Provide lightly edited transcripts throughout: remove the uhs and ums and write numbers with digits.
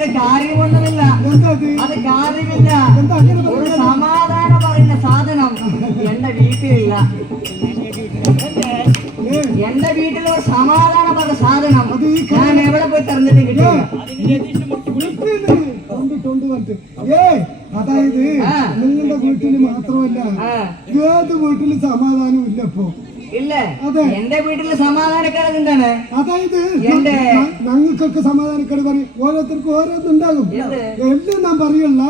അത് കാര്യമൊന്നുമില്ല, അത് കാര്യമില്ല. ഒരു സമാധാനം പറയുന്ന സാധനം എന്റെ വീട്ടിലില്ല. എന്റെ വീട്ടിൽ ഒരു സമാധാനം പറഞ്ഞ സാധനം ഞാൻ എവിടെ പോയി തെരഞ്ഞെടുത്ത് കിട്ടില്ല. അതായത് നിങ്ങളുടെ വീട്ടില് മാത്രമല്ല ഏത് വീട്ടില് സമാധാനം ഇല്ല ഇപ്പൊ. ഇല്ലേ? എന്റെ വീട്ടില് സമാധാനക്കേട് എന്താണ്? അതായത് ഞങ്ങൾക്കൊക്കെ സമാധാനക്കേട് പറയും, ഓരോരുത്തർക്കും ഓരോന്നുണ്ടാകും. എല്ലാം ഞാൻ പറയല്ല,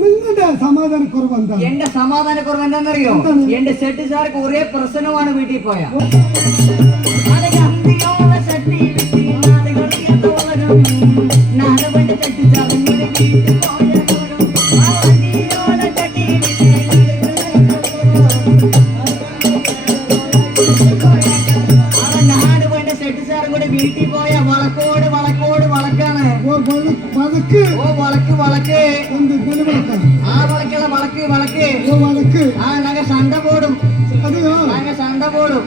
നിങ്ങളുടെ സമാധാനക്കുറവ് എന്താ? എന്റെ സമാധാനക്കുറവ് എന്താണെന്നറിയോ? എന്റെ സെട്ടി സാർക്ക് ഒരേ പ്രശ്നമാണ് വീട്ടിൽ പോയ. വീട്ടിൽ പോയ വളക്കോട് വളക്കോട് വളക്കാണ്. വളക്ക് വളക്ക് വളക്ക് ആ വളക്കുള്ള വളക്ക് വളക്ക് ആ ഞങ്ങൾ സണ്ട പോടും. ഞങ്ങൾ സണ്ട പോടും.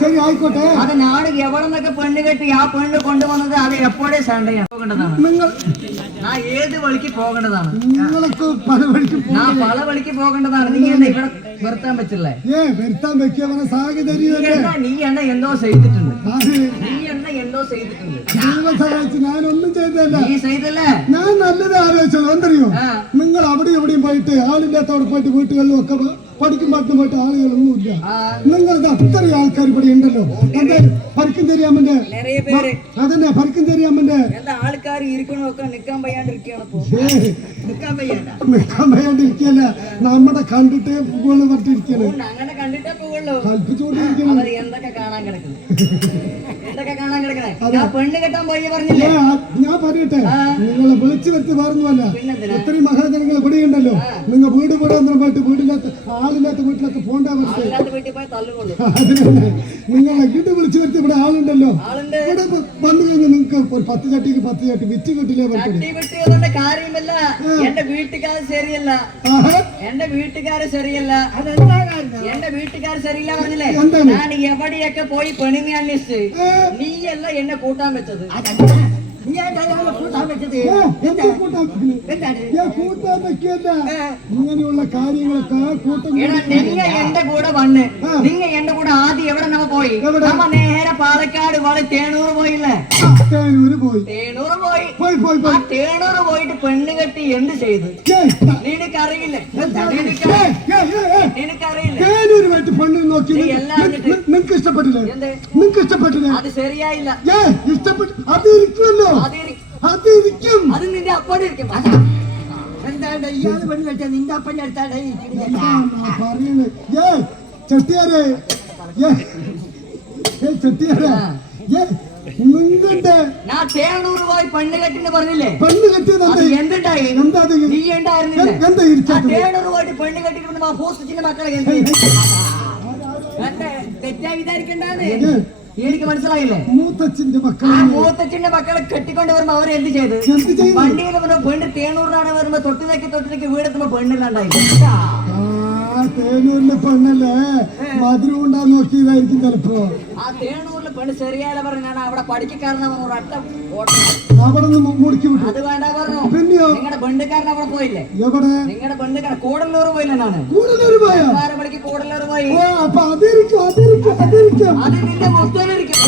ശരി ആയിക്കോട്ടെ. അത് നാട് എവിടെ നിന്നൊക്കെ പെണ്ണ് കെട്ടി ആ പെണ്ണ് കൊണ്ടുവന്നത് അത് എപ്പോഴേ സണ്ടയാണ് പോകേണ്ടതാണ്. ഞാൻ ഏത് വഴിക്ക് പോകേണ്ടതാണ്? ഞാൻ പല വഴിക്ക് പോകേണ്ടതാണ്. നീ എന്നെ ഇവിടെ വരുത്താൻ പറ്റില്ലേ? നീ എന്നെ എന്തോ ചെയ്തിട്ടുണ്ട്. നീ എന്നെ എന്തോ ചെയ്തിട്ടുണ്ട്. ഞാനൊന്നും ചെയ്തല്ല. നീ ചെയ്തല്ലേ? ഞാൻ നല്ലത് ആലോചിച്ചത് എന്തറിയോ? നിങ്ങൾ അവിടെ എവിടെയും പോയിട്ട് ആളില്ലാത്തവിടെ പോയിട്ട് വീട്ടുകളിലും ഒക്കെ പഠിക്കും പാട്ടിനും പോയിട്ട് ആളുകളൊന്നുമില്ല. നിങ്ങളത് അത്രയും ആൾക്കാർ ഇവിടെ ഉണ്ടല്ലോ. എന്താ പരിക്കും തെരിയാമ്മന്റെ അതന്നെ പരിക്കും തെരിയാമ്മന്റെ ആൾക്കാർ നിക്കാൻ വയ്യാണ്ടിരിക്കല്ല, നമ്മുടെ കണ്ടിട്ടേ പോകുള്ളൂ പറഞ്ഞിരിക്കല് കൽപ്പിച്ചുകൊണ്ടിരിക്കണം. ഞാൻ പറയട്ടെ, നിങ്ങളെ വിളിച്ചു വരുത്തി പറഞ്ഞല്ല, ഇത്രയും മഹാജനങ്ങൾ ഇവിടെ ഉണ്ടല്ലോ. നിങ്ങൾ വീട് കൂടാൻ പോയിട്ട് വീടില്ലാത്ത ആളില്ലാത്ത വീട്ടിലൊക്കെ പോണ്ട നിങ്ങളെ വീട് വിളിച്ചു വരുത്തി ഇവിടെ ആളുണ്ടല്ലോ. ഇവിടെ വന്നു കഴിഞ്ഞാൽ നിങ്ങൾക്ക് ഒരു 10 ചട്ടിക്ക് 10 ചട്ടി വിറ്റ് കിട്ടില്ലേ? കാര്യമില്ല. എന്റെ വീട്ടുകാര് ശരിയല്ല. എന്റെ വീട്ടുകാര് ശരിയല്ല. എന്റെ വീട്ടുകാര് ശരിയില്ല പറഞ്ഞില്ലേ? ഞാൻ എവിടെയൊക്കെ പോയി പെണ്ണിനെ അന്വേഷിച്ച് നീയല്ല എന്നെ കൂട്ടാൻ വെച്ചത്. ഇങ്ങനെയുള്ള കാര്യങ്ങളൊക്കെ നിങ്ങ എന്റെ കൂടെ വന്ന് നിങ്ങ എന്റെ കൂടെ ആദ്യം എവിടെ നമ്മ പോയി? നമ്മ നേരെ പാലക്കാട് പോയി തേണൂറ് പോയില്ലേ? തേണൂറ് പോയി. തേണൂറ് പോയിട്ട് പെണ്ണ് കെട്ടി എന്ത് ചെയ്ത് നിനക്കറിയില്ലേ? പെണ്ണ് നോക്കി നിങ്ങക്ക് ഇഷ്ടപ്പെട്ടില്ലേ? നിങ്ങക്ക് ഇഷ്ടപ്പെട്ടില്ലേ? അത് ശരിയായില്ല. ഇഷ്ടപ്പെട്ടു അതിരിക്കുമല്ലോ. അതിരിക്കും. അത് നിന്റെ അപ്പടെ ഇരിക്കും. എന്താണ് ഇയാള് പെണ്ണ് കെട്ടിയ നിന്റെ അപ്പന്റെ അടുത്താണ് പറയുന്നത്. ചെട്ടിയാരെ ചെട്ടിയാരെ ഞാൻ തേണൂറ് പോയി പെണ്ണ് കെട്ടിന്ന് പറഞ്ഞില്ലേ? പെണ്ണ് കെട്ടിയത് എന്തുണ്ടായി? നീ ഉണ്ടായിരുന്നില്ല. തേണൂറ് പോയിട്ട് പെണ്ണ് കെട്ടിട്ട് പോസ്റ്റിന്റെ മക്കളെ തെറ്റായി വിചാരിക്കണ്ടാണ്. എനിക്ക് മനസ്സിലായില്ലേ? മൂത്തച്ഛന്റെ മക്കളെ കെട്ടിക്കൊണ്ട് വരുമ്പോ അവര് എന്ത് ചെയ്ത്? വണ്ടിയിൽ പെണ്ണ് തേണൂറിനാണ് വരുമ്പോ തൊട്ടിലേക്ക് വീടെത്തുമ്പോ പെണ്ണില്ലാണ്ടായി. തേനൂരിലെ പെണ്ണല്ലേ മധുരം ഉണ്ടാ നോക്കിയതായിരിക്കും ചിലപ്പോ. ആ തേണൂരിലെ പെണ്ണ് ശരിയായ പറഞ്ഞാണ് അവിടെ പഠിക്കാരനെ അവിടെ നിന്ന് മുടിക്കി വിട്ടു. അത് വേണ്ട പറഞ്ഞു. പിന്നെയോ നിങ്ങളുടെ ബന്ധുക്കാരൻ അവിടെ പോയില്ലേ? എവിടെ? നിങ്ങളുടെ ബന്ധുക്കാരൻ കൂടല്ലൂർ പോയില്ലെന്നാണ്. കൂടല്ലൂർ പോയോ? കൂടല്ലൂർ പോയി. അപ്പൊ അതിരിക്കും അത് നിന്റെ മൊത്തത്തിലിരിക്കും.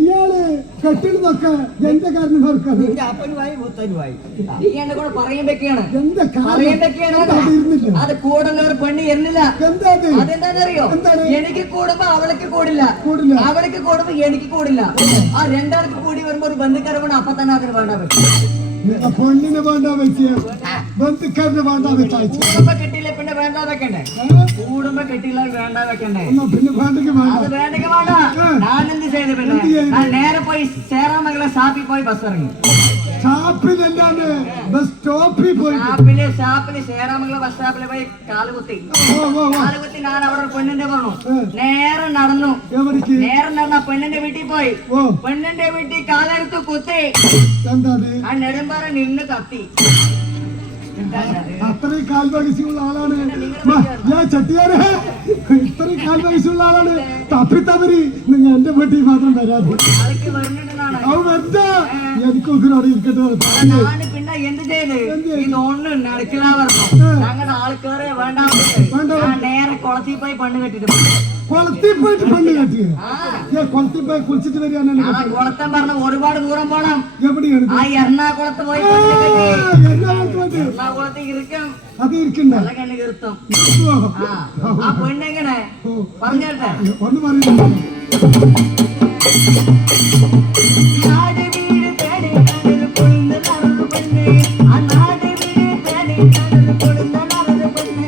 ഇയാള് കെട്ടിടുന്നൊക്കെ എന്റെ കാരണം നീ എന്നെ കൂടെ പറയുമ്പൊക്കെയാണ് അത് കൂടല്ലൂർ പെണ്ണ് എന്നില്ല. അതെന്താണെന്നറിയോ? എനിക്ക് കൂടുമ്പോ അവൾക്ക് കൂടില്ല, അവൾക്ക് കൂടുമ്പോ എനിക്ക് കൂടില്ല. ആ രണ്ടാൾക്ക് കൂടി വരുമ്പോ ഒരു ബന്ധുക്കാരെ കൊണ്ട് അപ്പൊ തന്നെ അതിന് വേണ്ട പറ്റും. പെണ്ണിന് വേണ്ട വെച്ച് ബന്ധുക്കാരന് വേണ്ട വെച്ചാൽ കൂടുമ്പോ കെട്ടിയില്ല പിന്നെ വേണ്ട വെക്കണ്ടേ? കൂടുമ്പോ കെട്ടിയില്ല വേണ്ട വെക്കണ്ടേ? പിന്നെ വേണ്ടെങ്കിൽ അത് വേണ്ടെങ്കിൽ വേണ്ട. ഞാൻ എന്ത് ചെയ്ത് പിന്നെ ഞാൻ നേരെ പോയി സേറാമംഗലം ഷാപ്പിൽ പോയി ബസ് ഇറങ്ങി. ഷാപ്പിലല്ലാണ്ട് ബസ് സ്റ്റോപ്പിൽ പോയി. ഷാപ്പില് സേറാമംഗലം ബസ് സ്റ്റോപ്പിൽ പോയി കാലുകുത്തി ഞാൻ അവിടെ പെണ്ണിന്റെ പറഞ്ഞു. നേരെ നടന്നു പെണ്ണിന്റെ വീട്ടിൽ പോയി. പെണ്ണിന്റെ വീട്ടിൽ കാലെടുത്ത് കുത്തി ആ നെടുമ്പാറ നിന്ന് കത്തി. അത്രയും കാൽവകശിയുള്ള ആളാണ് ഞാൻ ചട്ടിയാരെ. ഇത്രയും കാൽവകശിയുള്ള ആളാണ്. തപ്പിത്തവരി നിങ്ങൾ എന്റെ വീട്ടിൽ മാത്രം വരാതെ അവ വരണ്ട. എനിക്കൊക്കെ അവിടെ ഇരിക്കട്ടെ. പിന്നെ എന്ത് ചെയ്ത് ഇതൊന്നും നടക്കില്ല പറഞ്ഞു. ഞങ്ങളുടെ ആൾക്കാരെ വേണ്ട നേരെ കുളത്തിൽ പോയി പെണ്ണ് കെട്ടിട്ട് കുളത്തിൽ പോയിട്ട് പെണ്ണ് കെട്ടിയ കുളത്തിൽ പോയി കുളിച്ചിട്ട് വരികയാണ്. കുളത്തം പറഞ്ഞ ഒരുപാട് ദൂരം പോണം. എവിടെയാണ്? ആ എറണാകുളത്ത് പോയി എറണാകുളത്ത് ഇരിക്കും. അത് ഇരിക്കണ്ട കണ്ണ് കീർത്തും. ആ പെണ്ണെങ്ങനെ പറഞ്ഞോട്ടെ ഒന്ന് പറയുന്നു. നാട് വീട് തേടി നടന്ന് കൊഴുന്ന നടന്ന് പെണ്ണ്. ആ നാട് വീട് തേടി നടന്ന് കൊഴുന്ന നടന്ന് പെണ്ണ്.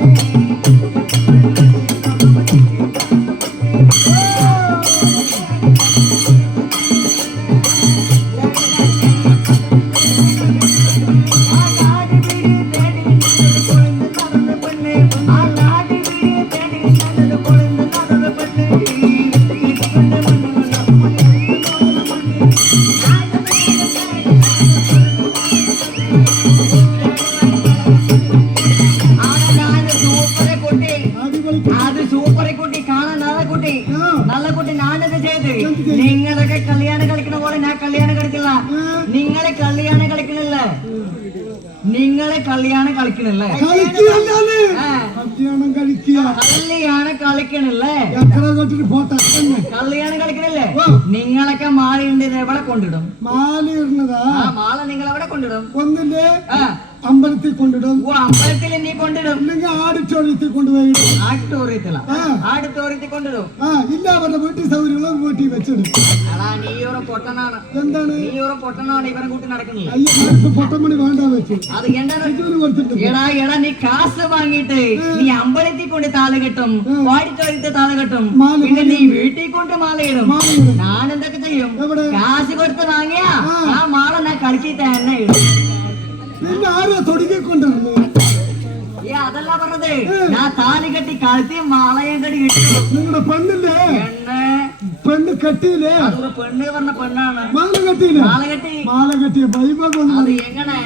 അത് സൂപ്പറെ കുട്ടി കാണാൻ നല്ല കുട്ടി ഞാനത് ചെയ്ത്. നിങ്ങളൊക്കെ കല്യാണം കളിക്കണ പോലെ ഞാൻ കല്യാണം കളിക്കില്ല. നിങ്ങളെ കല്യാണം കളിക്കണില്ലേ? നിങ്ങളെ കല്യാണം കളിക്കണില്ലേ? കല്യാണം കഴിക്കുക. കല്യാണം കളിക്കണില്ലേ? കല്യാണം കളിക്കണില്ലേ? നിങ്ങളൊക്കെ മാലയുണ്ട് എവിടെ കൊണ്ടിടും? മാല ഇടുന്നതാ? മാല നിങ്ങൾ എവിടെ കൊണ്ടിടും? ഒന്നില്ലേ അമ്പലത്തിൽ കൊണ്ടിടും. അമ്പലത്തിൽ നീ കൊണ്ടിടും. അല്ലെങ്കിൽ ആഡിറ്റോറിയത്തിൽ കൊണ്ടുപോയി. ആഡിറ്റോറിയത്തിലാ? ആഡിറ്റോറിയത്തിൽ കൊണ്ടിടും. ഇല്ല അവരുടെ വീട്ടിൽ സൗകര്യമുള്ള വീട്ടിൽ വെച്ചിടും. നീ ഒരു പൊട്ടനാണ്. എന്താണ്? നീ ഒരു പൊട്ടനാണ്. ഇവരെ കൂട്ടി നടക്കുന്നില്ല. അയ്യോ പൊട്ടമണി വേണ്ട വെച്ചു. അത് എടാ എടാ നീ കാശ് വാങ്ങിയിട്ട് നീ അമ്പലത്തിൽ കൊണ്ട് താല കെട്ടും, ഓഡിറ്റോറിയത്തിൽ താല കെട്ടും, പിന്നെ നീ വീട്ടിൽ കൊണ്ട് മാലയിടും. ഞാൻ എന്തൊക്കെ ചെയ്യും? കാശ് കൊടുത്ത് വാങ്ങിയ ആ മാല ഞാൻ കളിക്കി തന്നെ ഇടും. പിന്നെ ആരോ തൊടുക്കൊണ്ടിരുന്നു. അതല്ല പറഞ്ഞത്. ഞാൻ താലി കെട്ടി കളിത്തി മാളയും കടി കിട്ടും. നിങ്ങളുടെ പെണ്ണില്ലേ? പെണ്ണ് കെട്ടിയില്ലേ? പെണ്ണ് പറഞ്ഞ പെണ്ണാണ്. മാല കെട്ടിയില്ലേ? മാല കെട്ടിയ ബൈബിൾ അത് എങ്ങനെ?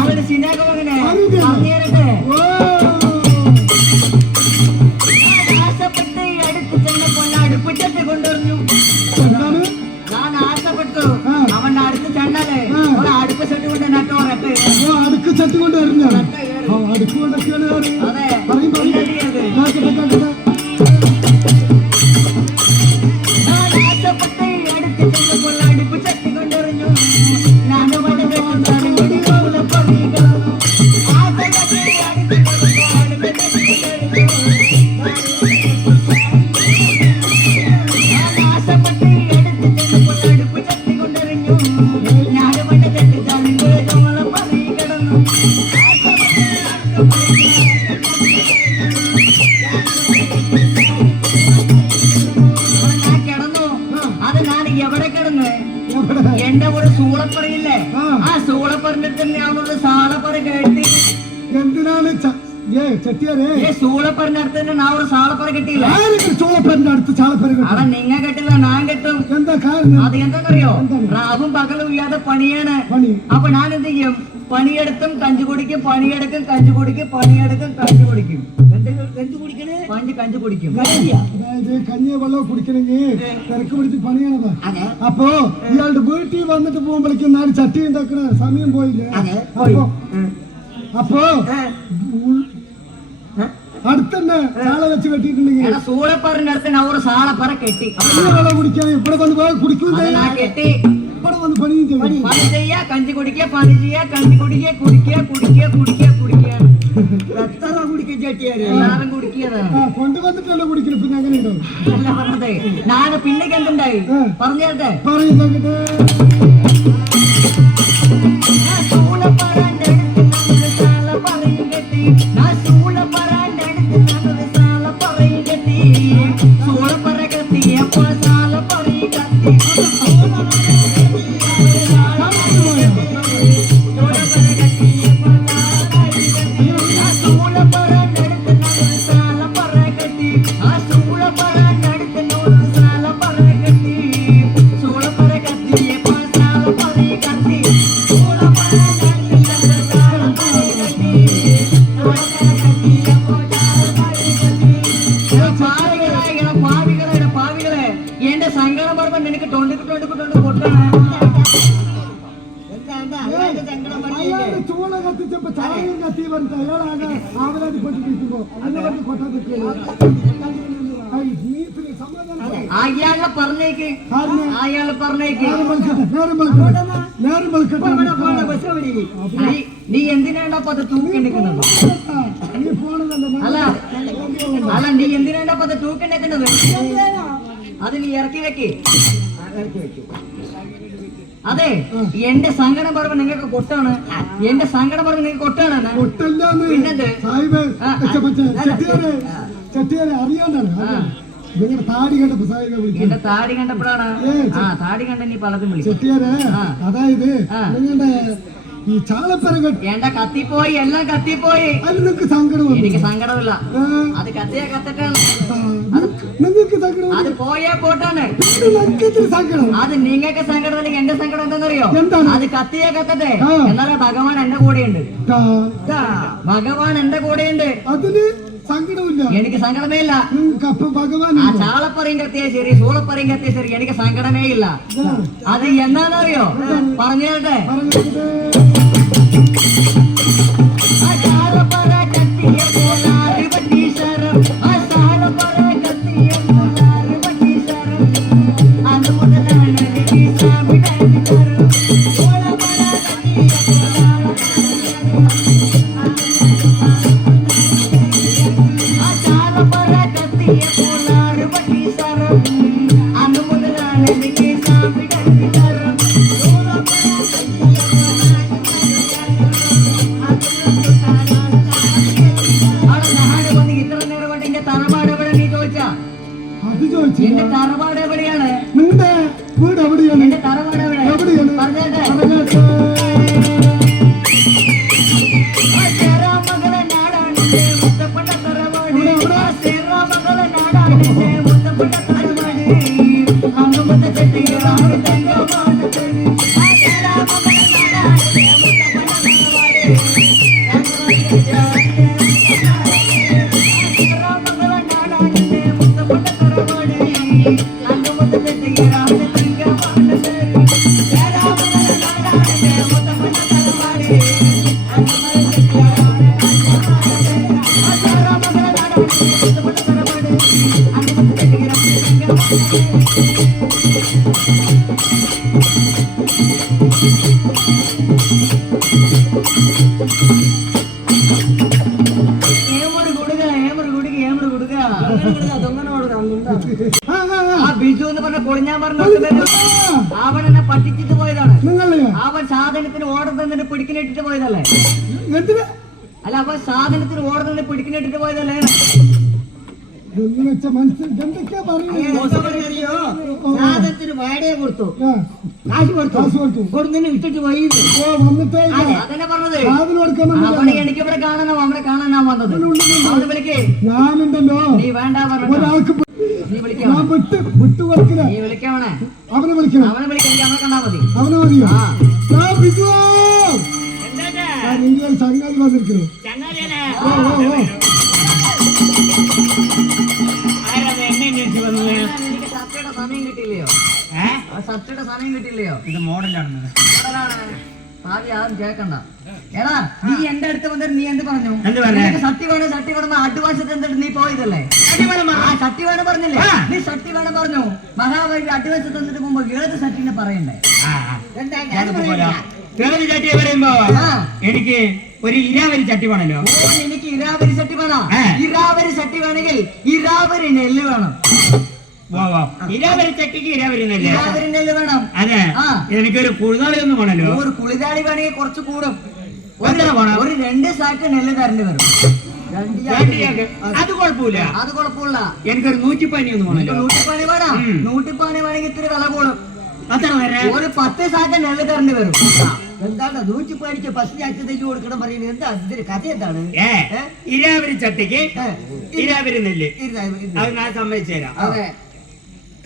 അവളുടെ സിനേഹം എങ്ങനെ അങ്ങേരട്ടെ ആശപ്പെട്ട് അടുത്ത് ചെന്നപ്പോൾ അടുപ്പിച്ചട്ട് കൊണ്ടുവന്നു. ഞാൻ ആശപ്പെട്ടു അവന്റെ അടുത്ത് ചെന്നാലേ അടുപ്പ് ചട്ടി കൊണ്ട് നട്ടോ റെട്ട് അടുക്ക് ചട്ടി കൊണ്ട് വരുന്ന അതെ എന്റെ ഒരു സൂളപ്പറയില്ലേ, ആ സൂളപ്പറിന്റെ തന്നെ അവനോട് സാളപ്പറ കേട്ടി. എന്തിനാണ് സൂളപ്പറിന്റെ അടുത്ത് തന്നെ ഞാൻ ഒരു സാളപ്പറ കെട്ടിയില്ല. സൂളപ്പറിന്റെ അടുത്ത് സാളപ്പറ അവിടെ നിങ്ങ കെട്ടില്ല, ഞാൻ കെട്ടും. എന്താ കാരണം? അത് എന്താണെന്നറിയോ? റാവും പകലും ഇല്ലാതെ പണിയാണ്. അപ്പൊ ഞാൻ എന്ത് ചെയ്യും? പണിയെടുത്തും കഞ്ചു കുടിക്കും, പണിയെടുക്കും കഞ്ചു കുടിക്കും, പണിയെടുക്കും കഞ്ചു കുടിക്കും. കഞ്ചു കുടിക്കും. അതായത് കഞ്ഞിയ വെള്ളം കുടിക്കണമെങ്കിൽ തിരക്ക് പിടിച്ച് പണിയണത്. അപ്പൊ ഇയാളുടെ വീട്ടിൽ വന്നിട്ട് പോകുമ്പോഴേക്കും നാല് ചട്ടി ഉണ്ടാക്കണ സമയം പോയില്ലേ? അപ്പൊ അടുത്തന്നെ ചാള വെച്ച് കെട്ടിയിട്ടുണ്ടെങ്കിൽ സൂളപ്പറിന്റെ അടുത്ത് അവർ സാളപ്പറ കെട്ടി വെള്ളം കുടിക്കാൻ ഇവിടെ വന്ന് കുടിക്കും കെട്ടി ഇവിടെ വന്ന് പണിയും ചെയ്യും. പണി ചെയ്യാ കഞ്ചി കുടിക്കുക, പണി ചെയ്യാ കഞ്ചി കുടിക്കുക, കുടിക്കുക കുടിക്കുക കുടിക്കുക കുടിക്കുക എത്ര കുടിക്കാൻ ചേട്ടിയാര് എല്ലാരും കുടിക്കുകയാണ്. കൊണ്ടുവന്നിട്ടല്ലോ കുടിക്കണം. പിന്നെ അങ്ങനെ ഉണ്ടോ അല്ല പറഞ്ഞതേ. ഞാൻ പിന്നേക്ക് എന്തുണ്ടായി പറഞ്ഞേ പറയുന്നത് ചൂള കത്തിച്ചപ്പോ ചായയും കത്തി പറഞ്ഞിട്ട് അയാളാണ് ആവലാതി പെട്ടിരിക്കുമ്പോ അതിനെ കൊട്ടാ അയാളെ പറഞ്ഞേക്ക്, അയാളെ പറഞ്ഞേക്ക്. നീ എന്തിനാണ്ടപ്പോ അത് തൂക്കി നിൽക്കുന്നത്? അല്ല അല്ല നീ എന്തിനാണ്ടപ്പോ അത് തൂക്കി നിൽക്കുന്നത്? അത് നീ ഇറക്കി വെക്ക്. അതെ, എന്റെ സങ്കടം പറഞ്ഞ നിങ്ങൾക്ക് കൊട്ടാണ്. എന്റെ സങ്കടം പറഞ്ഞ നിങ്ങൾക്ക് കൊട്ടാണ്. പിന്നെന്ത് നിങ്ങളുടെ താടി കണ്ടപ്പോ എന്റെ താടി കണ്ടപ്പോഴാണ്. ആ താടി കണ്ട നീ പലതും വിളിക്കും. അതായത് നിങ്ങളുടെ ഈ ചാളപ്പര എന്റെ കത്തിപ്പോയി, എല്ലാം കത്തിപ്പോയി. അത് നിങ്ങൾക്ക് സങ്കടം? എനിക്ക് സങ്കടമില്ല. അത് കത്തിയാ കത്തിട്ടാണ്. നിങ്ങൾക്ക് സങ്കടം? അത് പോയാ പോട്ടാണ്. അത് നിങ്ങൾക്ക് സങ്കടം അല്ലെങ്കിൽ എന്റെ സങ്കടം എന്താണെന്നറിയോ? അത് കത്തിയാ കത്തട്ടെ. എന്നാലും ഭഗവാൻ എന്റെ കൂടെയുണ്ട്. ഭഗവാൻ എന്റെ കൂടെയുണ്ട്. അതിന് സങ്കടമില്ല. എനിക്ക് സങ്കടമേ ഇല്ല. ഭഗവാൻ ആ ചാളപ്പറയും കത്തിയ ശരി, സൂളപ്പറയും കത്തിയ ശരി, എനിക്ക് സങ്കടമേ ഇല്ല. അത് എന്താണെന്നറിയോ? പറഞ്ഞു തരട്ടെ. എന്റെ തറവാട് എവിടെയാണ്? നിങ്ങളുടെ വീട് എവിടെയാണ്? എന്റെ തറവാട് എവിടെയാണ്? പറഞ്ഞേട്ടെ. മകളെ നാടാണ് മുത്തപ്പട്ട തറവാട്. മകളെ നാടാണ് മുത്തപ്പട്ട തറവാട്. അങ്ങുമ്പത്തെ ചെട്ടികളാണ് തങ്കമാണ്. ബിജു എന്ന് പറഞ്ഞ പൊളിഞ്ഞാൻ പറഞ്ഞ അവൻ എന്നെ പറ്റിച്ചിട്ട് പോയതാണ്. അവൻ സാധനത്തിന് ഓർഡർ തന്നിട്ട് പിടിക്കിനിട്ടിട്ട് പോയതല്ലേ? അല്ല, അവൻ സാധനത്തിന് ഓർഡർ തന്നെ പിടിക്കിനിട്ടിട്ട് പോയതല്ലേ? സാധനത്തിന് വാടക കൊടുത്തു, കാശ് കൊടുത്തു, കൊടുത്തിന് വിട്ടിട്ട് പോയി. അതന്നെ പറഞ്ഞത്. അവനെ എനിക്കിവിടെ കാണണം, അവനെ കാണാനാ വന്നത്. അവനെ വിളിക്കേ. ഞാനുണ്ടല്ലോ, നീ വേണ്ട പറഞ്ഞു. നീ വിളിക്കാം. നീ വിളിക്കവനെ. അവനെ വിളിക്കണം. അവനെ വിളിക്കാൻ അവനെ കണ്ടാ മതി. അവനെ മതിയോ? നിങ്ങൾ ചങ്ങാതി വന്നിരിക്കുന്നു. വിചാരിച്ചു വന്നത്? എനിക്ക് ഷർട്ടിയുടെ സമയം കിട്ടിയില്ലയോ? ഷർട്ടിയുടെ സമയം കിട്ടിയില്ലയോ? ഇത് മോഡലാണ്. ആദ്യം കേക്കണ്ട. എടാ നീ എന്റെ അടുത്ത് വന്നിട്ട് നീ എന്ത് പറഞ്ഞു? എന്ത് പറഞ്ഞു? ഷർട്ടി വേണം അഡ്വാൻസ് എന്നിട്ട് നീ പോയതല്ലേ? ഷർട്ടി വേണം പറഞ്ഞില്ലേ? നീ ഷർട്ടി വേണം പറഞ്ഞു. മഹാബലി അഡ്വാൻസ് തന്നിട്ട് പോകുമ്പോ ഏത് ഷർട്ടിനെ പറയണ്ടേ? ചട്ടി പറയുമ്പോ എനിക്ക് ഒരു ഇരാവരി ചട്ടി വേണല്ലോ. എനിക്ക് ഇരാവരി ചട്ടി വേണം. ഇരാവരി ചട്ടി വേണമെങ്കിൽ ഇരാവരി നെല്ല് വേണം. ഇരാവരി ചട്ടിക്ക് ഇരാവരി നെല്ല്. ഇരാവരി നെല്ല് വേണം. അതെ, എനിക്കൊരു കുളിതാളി ഒന്നും വേണല്ലോ. ഒരു കുളിതാളി വേണമെങ്കിൽ കുറച്ച് കൂടും. ഒരു 2 സാക്ക് നെല്ല് തരേണ്ടി വരും. അത് കുഴപ്പമില്ല, അത് കുഴപ്പമില്ല. എനിക്കൊരു 100 ഒന്നും വേണല്ലോ. 100 വേണം. 100 വേണമെങ്കിൽ ഇത്തിരി വില കൂടും. അത്ര ഒരു 10 സാക്ക് നെല്ല് തരേണ്ടി വരും. എന്താണ് 100 10 ആഴ്ച തെല്ലു കൊടുക്കണം പറയുന്നത്? എന്താ ഇതിന്റെ കഥ എന്താണ്? ഇരാവരി ചട്ടിക്ക് ഇരാവരി നെല്ല്, അത് ഞാൻ സമ്മതിച്ചു തരാം. അതെ.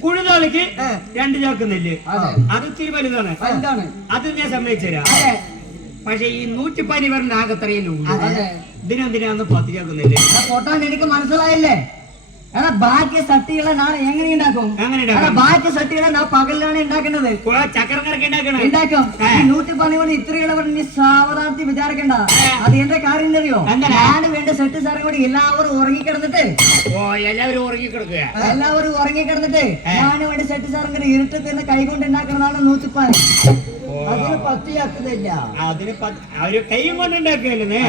കുഴുതാളിക്ക് 2 ചാക്ക് നെല്ല്, അത് ഇത്തിരി വലുതാണ്, അത് ഞാൻ സമ്മതിച്ചു തരാം. പക്ഷെ ഈ 110 വരണ്ട ആകത്രയല്ലേ ഉള്ളൂ. ഇതിനെന്തിനാന്ന് 10 ചാക്ക് നെല്ല്? പൊട്ടാൻ എനിക്ക് മനസ്സിലായില്ലേ? എടാ ബാക്കി സട്ടികളെ ഞാൻ എങ്ങനെ ഉണ്ടാക്കും? ബാക്കി സട്ടികളെ ഞാൻ പകലിലാണ് ഉണ്ടാക്കുന്നത്. ചക്കരം കറക്കി ഉണ്ടാക്കും. 110 കൊണ്ട് ഇത്രയുള്ള നീ സാവധാനത്തിൽ വിചാരിക്കണ്ട. അത് എന്റെ കാര്യം അറിയോ? ഞാൻ വേണ്ട സെറ്റ് സാറും കൂടി എല്ലാവരും ഉറങ്ങിക്കിടന്നിട്ട് എല്ലാവരും ഉറങ്ങിക്കിടക്കുക. എല്ലാവരും ഉറങ്ങിക്കിടന്നിട്ട് ഞാൻ വേണ്ട സെറ്റ് സാറും കൂടി ഇരുട്ടത്തിൽ നിന്ന് കൈകൊണ്ട് ഉണ്ടാക്കുന്നതാണ് 110. അതിന് 10 ആക്കുന്നില്ല. അതിന് അവര് കൈ കൊണ്ട് ഉണ്ടാക്കുകയല്ലേ.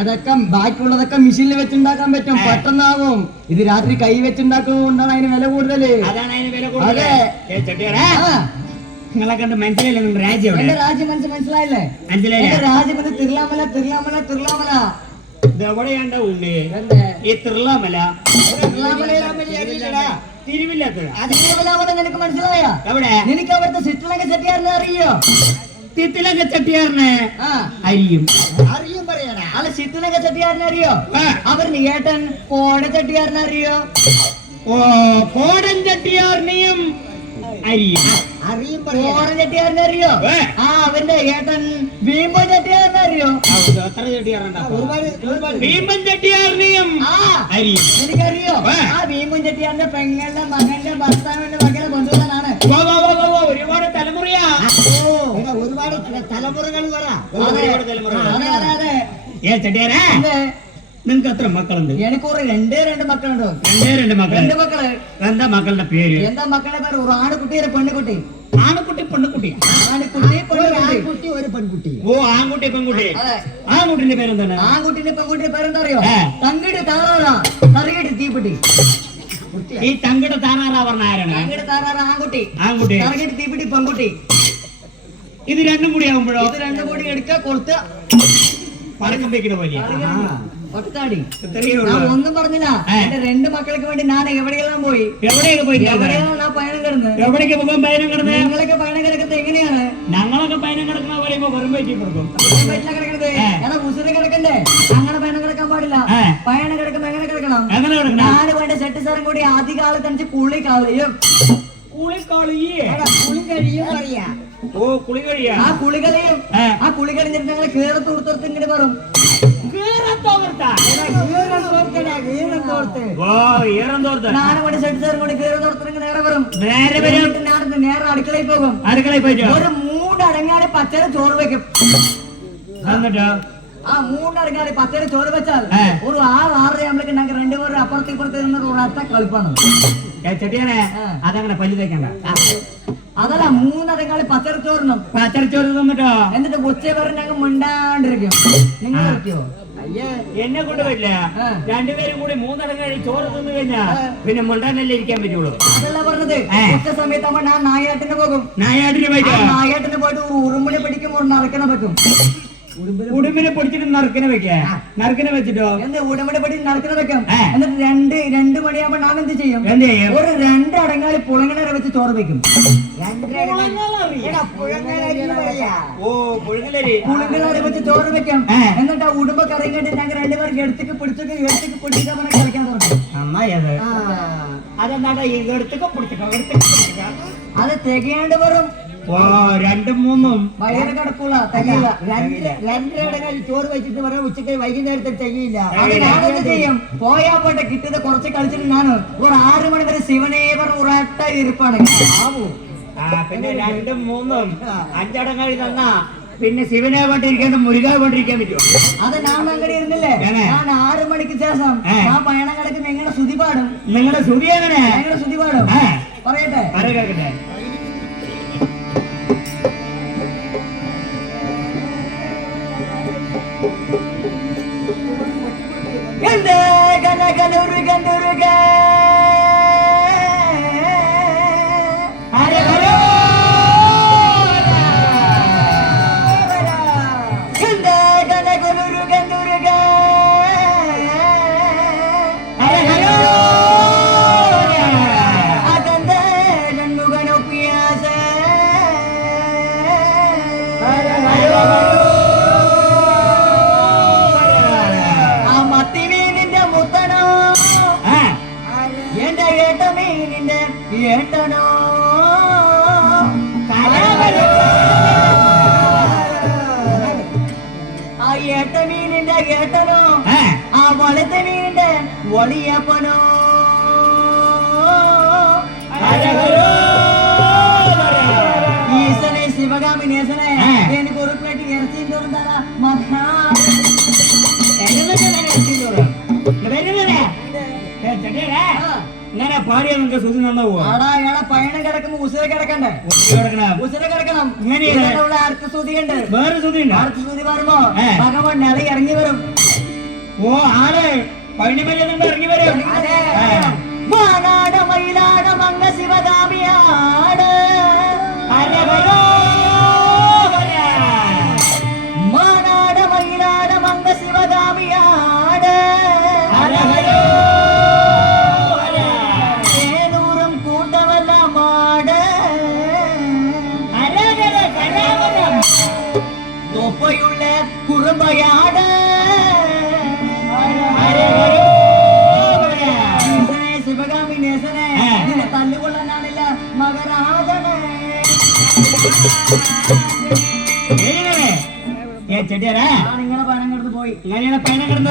അതൊക്കെ ബാക്കിയുള്ളതൊക്കെ മെഷീനിൽ വെച്ചുണ്ടാക്കാൻ പറ്റും, പെട്ടെന്നാവും. ഇത് രാത്രി കൈ വെച്ചുണ്ടാക്കുന്നതുകൊണ്ടാണ് അതിന് വില കൂടുതല്. അതാണ് അതിന് വില കൂടുതല്. നിങ്ങളെ കണ്ട് മനസ്സിലായില്ലേ? നിങ്ങളുടെ രാജ്യം എന്റെ രാജ്യം മനസ്സിലായില്ലേ? എന്റെ രാജ്യം തിരുലാമല. ഇത് എവിടെയാണ്ട ഉള്ളി? ഈ തിരുലാമല തിരുവില്ലാത്ത നിനക്ക് മനസ്സിലായ? എവിടെ? നിനക്ക് അവിടുത്തെ സിറ്റിലൊക്കെ ചെട്ടിയാറിനെ അറിയോ? തിത്തിലൊക്കെ ചെട്ടിയാറിനെ അറിയും. പറയണ അല്ല, സിറ്റിലൊക്കെ ചെട്ടിയാറിനെ അറിയോ? അവരിന് ഏട്ടൻ കോട ചെട്ടിയാറിനെ അറിയോ? കോടൻ ചെട്ടിയാറിനെയും അറിയും. കോടൻ ചെട്ടിയാറിനെ അറിയോ? അവന്റെ ഏട്ടൻ ഭീമൻ ചെട്ടിയാറിനെ അറിയോ? എത്ര ചെട്ടിയാറുണ്ടോ? ഭീമൻ ചെട്ടിയാറിനെയും അറിയും. എനിക്കറിയോ? ആ ഭീമൻ ചെട്ടിയാറിന്റെ പെങ്ങളുടെ മകന്റെ ഭർത്താവിന്റെ മകളെ ബന്ധുക്കളാണ്. ഒരുപാട് തലമുറയാ. ഒരുപാട് തലമുറകൾ പറ. അതെ. ചെട്ടിയാറേ, നിങ്ങക്ക് എത്ര മക്കളുണ്ട്? എനിക്കൊരു 2 മക്കളുണ്ടോ? 2 മക്കള്. എന്താ മക്കളുടെ പേര്? എന്താ മക്കളുടെ പേര്? ഒരു ആൺകുട്ടി, ഒരു പെൺകുട്ടി. ആൺകുട്ടി പെൺകുട്ടി. ആൺകുട്ടി ഒരു പെൺകുട്ടി. ആൺകുട്ടി പെൺകുട്ടി. ആൺകുട്ടിന്റെ പേരെന്താണ്? ആൺകുട്ടിന്റെ പെൺകുട്ടിയുടെ പേരെന്താ അറിയോ? തങ്കടി താറാറാ, തറികടി തീപ്പെട്ടി. ഈ തങ്കട താറാറാ പറഞ്ഞ ആരാണ്? തങ്കടി താറാറാ ആൺകുട്ടി, തറികടി തീപ്പെട്ടി പെൺകുട്ടി. ഇത് 2 കൂടി ആകുമ്പോഴോ? ഇത് 2 കൂടി എടുക്ക കൊടുത്ത് പടക്കം വെക്കുന്ന പോലെ ഒട്ടാടി. ഞാൻ ഒന്നും പറഞ്ഞില്ല. എന്റെ 2 മക്കൾക്ക് വേണ്ടി ഞാൻ എവിടെയെല്ലാം പോയി. എവിടെയൊക്കെ പോയി? എവിടെയാണ് ഞാൻ പയണം കിടന്നത്? എവിടേക്ക് പോകാൻ പയനം കിടന്നത്? നിങ്ങളൊക്കെ പയണം കിടക്കുന്നത് എങ്ങനെയാണ്? ഞങ്ങളൊക്കെ പയനം കിടക്കുന്ന പറയുമ്പോ വെറും വെച്ച് കൊടുക്കും. കിടക്കുന്നത് എടാ ഉസിരി കിടക്കണ്ടേ? അങ്ങനെ പയണം കിടക്കാൻ പാടില്ല. പയണം കിടക്കുമ്പോ എങ്ങനെ കിടക്കണം? ഞാൻ വേണ്ട സെറ്റ് സാറും കൂടി ആദ്യകാലത്ത് അനുസരിച്ച് കുളി കഴിയും. കുളി കഴിയും. ആ കുളി കഴിഞ്ഞിട്ട് ഞങ്ങൾ കേറത്തോർത്ത് ഇങ്ങനെ പറയും. നേരെ അടുക്കളയിൽ പോകും. ഒരു 3 അടങ്ങാതെ പച്ചര ചോറ് വെക്കും. ആ 3 അടങ്ങാതെ പച്ചര ചോറ് വെച്ചാൽ ഒരു 6-6 ആകുമ്പോഴേക്കും ഞങ്ങൾക്ക് 2 പേരും അപ്പുറത്ത് ഇപ്പുറത്ത് നിന്നിട്ട് ഒരത്ത കളിപ്പാണ്. ചെട്ടിയാനെ അതങ്ങനെ പല്ലു തേക്കണ്ട. അതല്ല, 3 അടങ്ങാതെ പച്ചര ചോറിനും. പച്ചരച്ചോറ് തന്നിട്ടോ? എന്നിട്ട് ഉച്ച വരെ ഞങ്ങൾ മിണ്ടാണ്ടിരിക്കും. നിങ്ങൾ പറ്റിയോ? എന്നെ കൊണ്ട് പറ്റില്ല. 2 പേരും കൂടി 3 അടങ്ങാടി ചോറ് തിന്നു കഴിഞ്ഞാ പിന്നെ മുണ്ടാനല്ലേ ഇരിക്കാൻ പറ്റുള്ളൂ. അതല്ല പറഞ്ഞത്. ഉച്ച സമയത്ത് ഞാൻ നായാട്ടിന് പോകും. നായാട്ടിന് പോയിട്ട് ഒരു ഉറുമ്പിനെ പിടിക്കും, ഒരു നറുക്കനെ വെക്കും. ഉടുമ്പിനെ പൊടിച്ചിട്ട് നറുക്കിനെ വെക്കേ. നറുക്കിനെ വെച്ചിട്ടോ? എന്ത് ഉടുമ്പിനെ പിടിച്ച് നറുക്കിനെ വെക്കും. എന്നിട്ട് 2 മണിയാകുമ്പോ ഞാൻ എന്ത് ചെയ്യും? ഒരു 2 അടങ്ങാളി പുളങ്ങണ വെച്ച് ചോറ് വെക്കും. പുളുങ്ങലറി വെച്ച് ചോറ് വെക്കും. എന്നിട്ട് ആ ഉടുമ്പ കറിയിട്ട് ഞങ്ങൾ 2 പേർക്ക് എടുത്തേക്ക് പിടിച്ചൊക്കെ പിടിച്ചാൽ കളിക്കാൻ തുടങ്ങും. അതെന്താ? അത് തികയാണ്ട് വരും. രണ്ടും മൂന്നും വയറ് കിടക്കൂല തയ്യില്ല. രണ്ടര കഴിഞ്ഞ് ചോറ് വെച്ചിട്ട് പറയാം ഉച്ചക്ക് വൈകുന്നേരത്തെ ചെയ്യില്ല. അത് ഞാനെന്ത് ചെയ്യും? പോയാ പോട്ടെ, കിട്ടിയത് കുറച്ച് കളിച്ചിട്ട് ഞാൻ ഒരു 6 മണി വരെ ശിവനേവർ ഉറട്ട ഇരിപ്പാണ്. പിന്നെ രണ്ടും മൂന്നും അഞ്ചടം കഴിഞ്ഞ് തന്നാ പിന്നെ ശിവനെ കൊണ്ടിരിക്കാണ്ട് മുരുകാൻ കൊണ്ടിരിക്കാൻ പറ്റുമോ? അത് ഞാൻ അങ്ങനെ ഇരുന്നില്ലേ, ഞാൻ 6 മണിക്ക് ശേഷം ഞാൻ പയണം കിടക്കുന്ന എങ്ങനെ സ്തുതി പാടും. നിങ്ങളുടെ ശ്രുതി എങ്ങനെ? എങ്ങനെ സ്തുതി പാടും പറയട്ടെ. കേൾക്കട്ടെ. എന്റെ കനകലുരുകലുരുക ഏട്ടനോ ആ ഏട്ട മീനിന്റെ ഏട്ടനോ ആ വളത്തെ മീനിന്റെ വളിയപ്പനോ ഈസനെ ശിവകാമി നേസനെ എനിക്ക് ഒരു പ്ലേറ്റ് ഇറച്ചിയും ചോറും തരാ മഹാ ഇങ്ങനെ പാടിയാ നിങ്ങൾക്ക് ശ്രുതി നന്നാവോ? പയണം കിടക്കുമ്പോ ഉസിര കിടക്കണ്ടേ? ഉസിര കിടക്കണം. അടുത്ത ശ്രുതിയുണ്ട്, വേറെ ശ്രുതിയുണ്ട്. അടുത്ത ശ്രുതി പറയുമ്പോ ഭഗവാൻ നിള ഇറങ്ങി വരും. ഓ ആള് പഴനിമലയിൽ ഇറങ്ങി വരും. മാനാട മയിലാട മങ്ങ ശിവകാമിയാട് മാനാട മയിലാട മങ്ങ ശിവകാമിയാട് ഏനൂറും കൂട്ടമല്ല മാട് തൊപ്പയുള്ള കുറുമ്പയാട് ശിവകാമി നേസനെ തല്ലുകൊള്ളാനാണില്ല മകരാജനെ. ചെടിയാരാ ഇങ്ങനെ പണം കിടന്ന് പോയി. ഇങ്ങനെയാണ് പയനം കിടന്നത്.